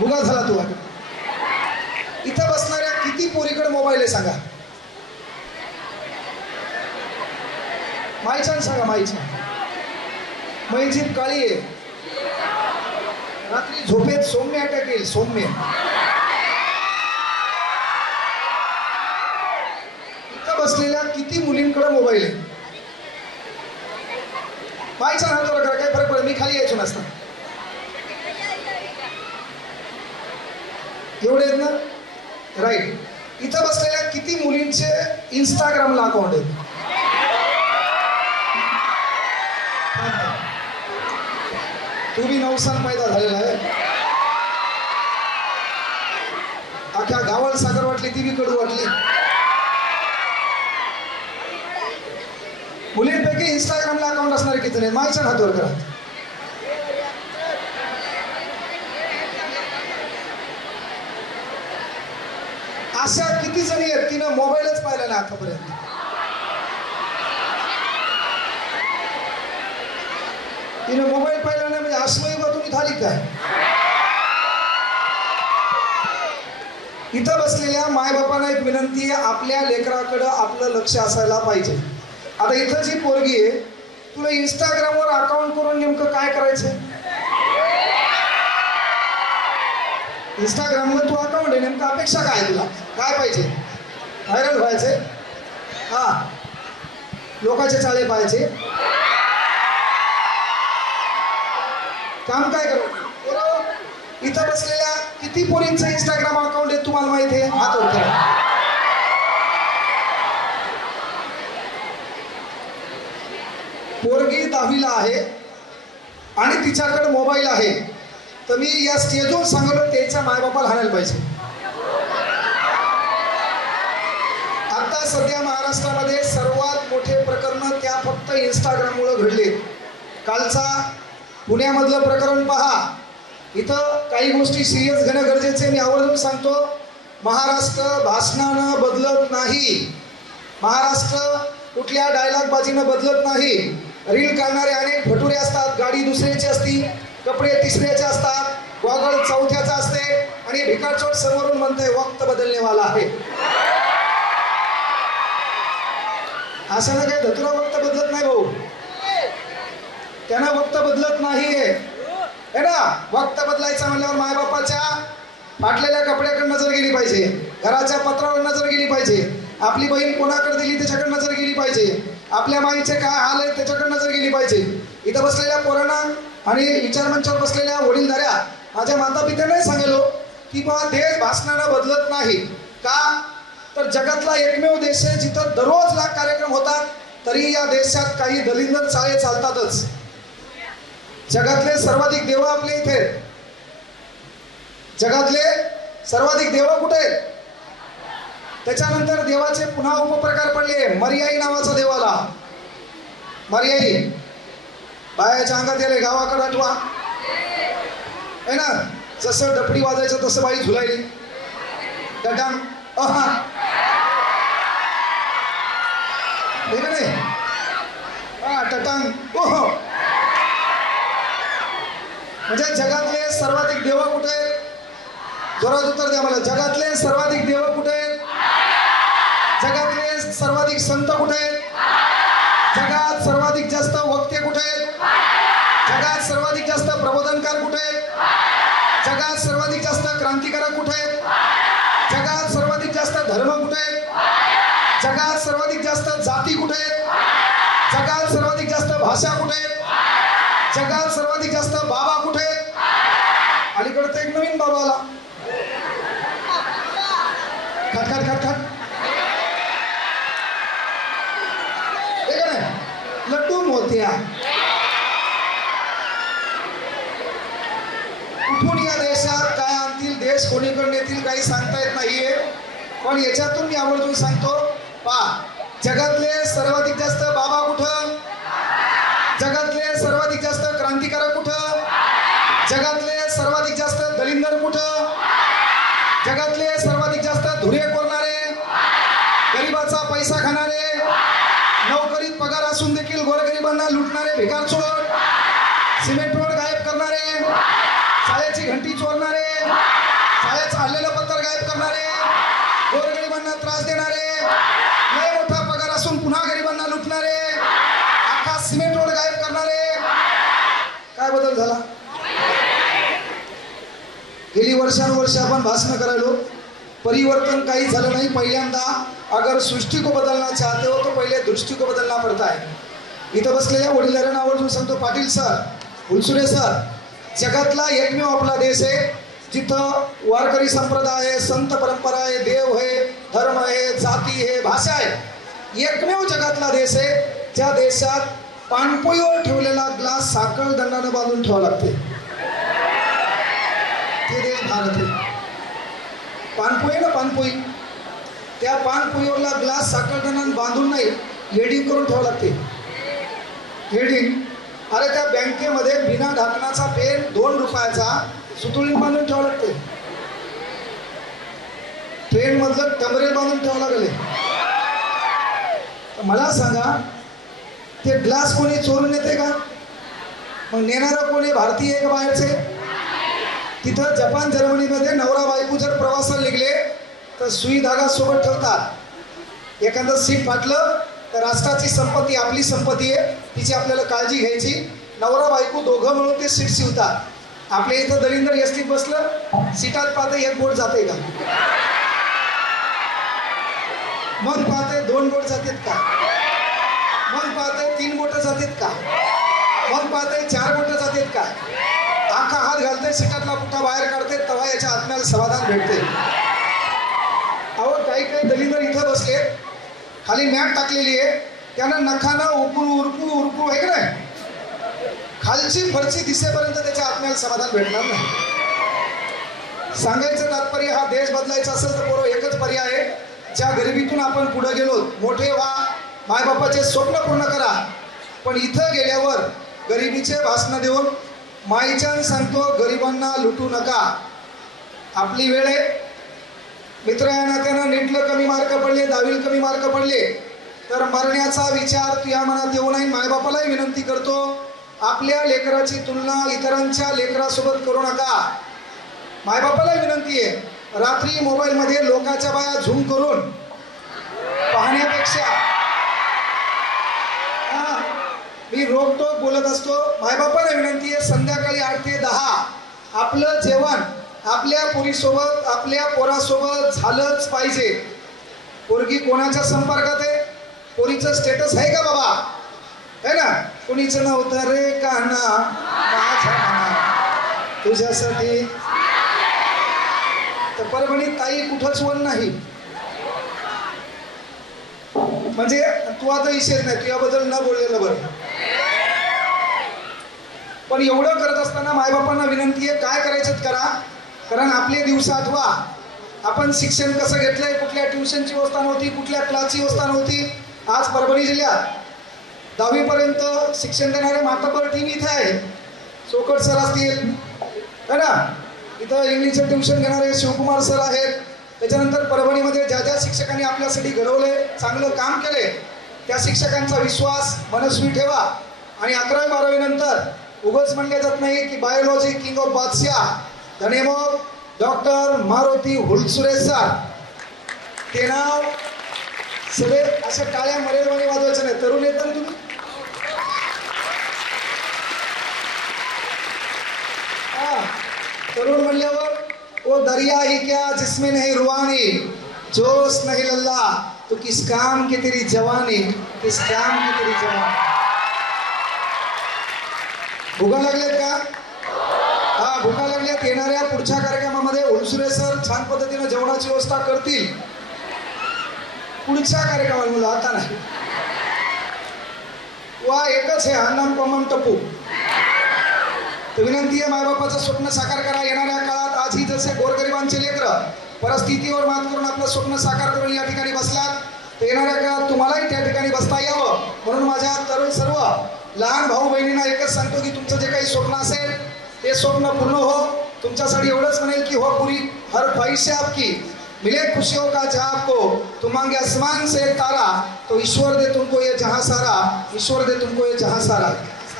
भुगा झाला तू. इथं बसणाऱ्या किती पोरीकडे मोबाईल आहे सांगा. माईछान सांगा माईछान मैजीत काळी आहे. रात्री झोपेत सौम्य अटॅक येईल सौम्य. इथं बसलेल्या किती मुलींकडे मोबाईल आहे. माईछान हातावर करा काय फरक पडत मी खाली यायचो नसता एवढे आहेत ना? राईट इथं बसलेल्या किती मुलींचे इंस्टाग्रामला अकाउंट आहेत? तुम्ही बी नवसान पैदा झालेला आहे. अख्या गावाला साखर वाटली ती बी कडू वाटली. मुलींपैकी इंस्टाग्रामला अकाउंट असणारे किती नाही? मायच्या हातवर करा. अशा किती जणी आहेत तिनं मोबाईलच पाहिला नाही आतापर्यंत. तिने मोबाईल पाहिला नाही म्हणजे अश्मयुगातून झाली काय? इथं बसलेल्या मायबापांना एक विनंती आहे आपल्या लेकराकडं आपलं लक्ष असायला पाहिजे. आता इथं जी पोरगी आहे तुला इंस्टाग्रामवर अकाउंट करून नेमकं काय करायचंय? इंस्टाग्रामवर तू अकाउंट आहे नेमकं अपेक्षा काय तुला? काय पाहिजे? व्हायरल व्हायचे? हा. लोकांचे चाळे पाहायचे? काम काय करू? इथं बसलेल्या किती पोरींचं इंस्टाग्राम अकाउंट आहे तुम्हाला माहिती आहे? हात वर पोरगी दहावीला आहे आणि तिच्याकडे मोबाईल आहे. तर मी या स्टेजवर सांगलो त्यांचा मायबापाला हाणायला पाहिजे. आता सध्या महाराष्ट्रामध्ये सर्वात मोठे प्रकरण त्या फक्त इंस्टाग्राममुळे घडले. कालचा पुण्यामधलं प्रकरण पहा. इथं काही गोष्टी सिरियस घेणं गरजेचे मी आवर्जून सांगतो. महाराष्ट्र भाषणानं बदलत नाही. महाराष्ट्र कुठल्या डायलॉगबाजीनं बदलत नाही. रील काढणारे अनेक भटुरे असतात गाडी दुसऱ्याची असती कपडे तिसऱ्याचे असतात गॉगल चौथ्याचा असते आणि भिकारचोट समोरून म्हणते वक्त बदलनेवाला आहे. असं ना काही धतुरा वक्त बदलत नाही भाऊ. त्यांना वक्त बदलत नाहीये. है ना वक्त बदलायचं म्हणल्यावर मायबापाच्या फाटलेल्या कपड्याकडे नजर गेली पाहिजे घराच्या पत्रावर नजर गेली पाहिजे आपली बहीण कोणाकडे दिली त्याच्याकडे नजर गेली पाहिजे. आपल्या माईचे काय हाल आहेत त्याच्याकडे नजर गेली पाहिजे. इथं बसलेल्या पोरांना आणि विचारमंचावर बसलेल्या वडीलधाऱ्या माझ्या माता पित्यांनाही सांगितलो की बा देश भाषणानं बदलत नाही. का? तर जगातला एकमेव देश आहे जिथं दररोज लाख कार्यक्रम होतात तरी या देशात काही दलिंदर चाळे चालतातच. जगातले सर्वाधिक देव आपले इथे जगातले सर्वाधिक देव कुठे आहेत? त्याच्यानंतर देवाचे पुन्हा उपप्रकार पडले. मर्याई नावाचा देवाला. मर्याई. बायाच्या अंगात याले गावाकडे आठवा. आहे ना? जसं डपडी वाजायचं तसं बाई झुलायली. डटांग अहा. नाही? हा टटांग. ओहो. म्हणजे जगातले सर्वाधिक देव कुठे आहेत? जोरात उत्तर द्या मला. जगातले सर्वाधिक देव कुठे आहेत? जगातले सर्वाधिक संत कुठे आहेत? जगात सर्वाधिक जास्त वक्ते कुठे आहेत? जगात सर्वाधिक जास्त प्रबोधनकार कुठे आहेत? जगात सर्वाधिक जास्त क्रांतिकारक कुठे आहेत? जगात सर्वाधिक जास्त धर्म कुठे आहेत? जगात सर्वाधिक जास्त जाती कुठे आहेत? जगात सर्वाधिक जास्त भाषा कुठे आहेत? जगात सर्वाधिक जास्त बाबा कुठे आहेत? अलीकडे तर एक नवीन बाबा आला. खट खट खट खट. लड्डू कुठून या देशात काय आणतील देश कोणीकडे येतील काही सांगता येत नाहीये पण याच्यातून मी आवर्जून सांगतो पा जगातले सर्वाधिक जास्त बाबा कुठं जगातले सर्वाधिक जास्त क्रांतिकारक कुठं जगातले सर्वाधिक जास्त दलिंदर कुठं जगातले सर्वाधिक जास्त धुरे कोरणारे गरिबाचा पैसा खाणारे नोकरीत पगार असून देखील गोरगरिबांना लुटणारे भिकार चोर सिमेंट रोड गायब करणारे शाळेची घंटी चोरणारे शाळेत आलेलं पत्तर गायब करणारे गोरगरिबांना त्रास देणारे लय मोठा पगार असून पुन्हा गरिबांना लुटणारे अख्खा सिमेंट रोड गायब करणारे. काय बदल झाला? गेली वर्षानुवर्ष आपण भाषण करायलो. परिवर्तन काही झालं नहीं. पहिल्यांदा अगर सृष्टी को बदलना चाहते हो तो पहिले दृष्टी को बदलना पड़ता है इथं बसलेल्या वडिलांना आवर्जून सांगतो पाटील सर उलसुरे सर जगातला एकमेव आपला देश आहे. जिथं वारकरी संप्रदाय आहे संत परंपरा आहे देव आहे धर्म आहे जाती आहे भाषा आहे. एकमेव जगातला देश आहे. ज्या देशात पाणपोईवर ठेवलेला ग्लास साखळ दंडानं बांधून ठेवावं लागते. ते देश भारत आहे. पानपोई ना पानपोई त्या पानपोईवरला ग्लास साखरदानानं बांधून नाही लेडी करून ठेवावं लागते. हेडिंग अरे त्या बँकेमध्ये बिना ढाकणाचा पेन दोन रुपयाचा सुतुळी बांधून ठेवावं लागते. ट्रेनमधलं टमरेल बांधून ठेवावं लागले. मला सांगा ते ग्लास कोणी चोरून नेते का? मग नेणारं कोणी भारतीय का बाहेरचे? तिथं जपान जर्मनीमध्ये नवरा बायको जर प्रवासाला निघले तर सुई धागा सोबत ठेवतात. एखादं सीट फाटलं तर राष्ट्राची संपत्ती आपली संपत्ती आहे तिची आपल्याला काळजी घ्यायची. नवरा बायको दोघं मिळून ते सीट शिवतात. आपल्या इथं दलिंदर एसटीत बसलं सीटात पाहते एक बोट जाते का? मग पाहते दोन बोट जातात का? मग पाहते तीन बोट जातात का? मग पाहते चार बोट जातात का? आखा हात घालते सिटातला पुठा बाहेर काढते तेव्हा याच्या आत्म्याला समाधान भेटते. अहो काही काही दलिंदर इथं बसले खाली मॅट टाकलेली आहे. त्यानं नखानं उकळू उरकू उरकू आहे का नाही? खालची फरची दिसेपर्यंत त्याच्या आत्म्याला समाधान भेटणार नाही. सांगायचं तात्पर्य हा देश बदलायचा असेल तर बरोबर एकच पर्याय आहे. ज्या गरिबीतून आपण पुढे गेलो मोठे व्हा मायबापाचे स्वप्न पूर्ण करा. पण इथं गेल्यावर गरिबीचे भाषणं देऊन माईच्यान सांगतो गरिबांना लुटू नका. आपली वेळ आहे. मित्र त्यानं नात्यानं नीटलं कमी मार्क पडले दहावीला कमी मार्क पडले. तर मरण्याचा विचार तुझ्या मनात येऊ नये. मायबापालाही विनंती करतो आपल्या लेकराची तुलना इतरांच्या लेकरासोबत करू नका. मायबापालाही विनंती आहे रात्री मोबाईलमध्ये लोकांच्या बाया झूम करून पाहण्यापेक्षा. मी रोखतो बोलत असतो. मायबापाला विनंती आहे संध्याकाळी आठ ते दहा आपलं जेवण आपल्या पोरीसोबत आपल्या पोरासोबत झालंच पाहिजे. पोरगी कोणाच्या संपर्कात आहे? पोरीचं स्टेटस आहे का बाबा? है ना? कुणीचं नव्हतं रे काना माझ्या तुझ्यासाठी. तर परभणी ताई कुठंच वन नाही. म्हणजे तू आता विषय नाही तुझ्याबद्दल न बोललेलं बरं. पण एवढं करत असताना मायबापांना विनंती आहे काय करायचं करा? कारण आपले दिवस आठवा आपण शिक्षण कसं घेतलंय कुठल्या ट्युशनची व्यवस्था नव्हती कुठल्या क्लासची व्यवस्था नव्हती आज परभणी जिल्ह्यात दहावीपर्यंत शिक्षण देणारे मातबर टीम इथे आहे. चोकट सर असतील है ना? इथं इंग्लिशचं ट्युशन घेणारे शिवकुमार सर आहेत. त्याच्यानंतर परभणीमध्ये ज्या ज्या शिक्षकांनी आपल्यासाठी घडवले चांगलं काम केले त्या शिक्षकांचा विश्वास मनस्वी ठेवा. आणि अकरावी बारावी नंतर उगच म्हणले जात नाही की बायोलॉजी किंग ऑफ बादशाह. The name of doctor Maruti Hulsure sir. ते नाव सगळे अशा काळ्या मरेलवाणी वाजवायचं नाही. तरुण येतं ना तुम्ही? हा, तरुण म्हणल्यावर वो दरिया ही क्या जिसमें नहीं रुवानी जोश नहीं लल्ला तो किस काम की तेरी जवानी किस काम की तेरी जवानी? भुगा लागलेत का? हा येणाऱ्या पुढच्या कार्यक्रमामध्ये उलसुरे सर छान पद्धतीनं जेवणाची व्यवस्था करतील. पुढच्या कार्यक्रमाला आता नाही. वा एकच आहे अन्नम पमन टपू तर विनंती आहे मायबापाचं स्वप्न साकार करा येणाऱ्या काळात आजही जसे गोरगरिबांचे लेकर परिस्थितीवर मात करून आपलं स्वप्न साकार करून या ठिकाणी बसलात तर येणाऱ्या काळात तुम्हालाही त्या ठिकाणी बसता यावं. म्हणून माझ्या तरुण सर्व लहान भाऊ बहिणींना एकच सांगतो की तुमचं जे काही स्वप्न असेल ते स्वप्न पूर्ण हो, तुमच्यासाठी एवढंच म्हणेल की हो पूरी, हर ख्वाहिश आपकी. मिले खुशियों का जहाँ आपको तुम मांगे आसमान से तारा तो ईश्वर दे तुमको ये जहाँ सारा, ईश्वर दे तुमको ये जहाँ सारा.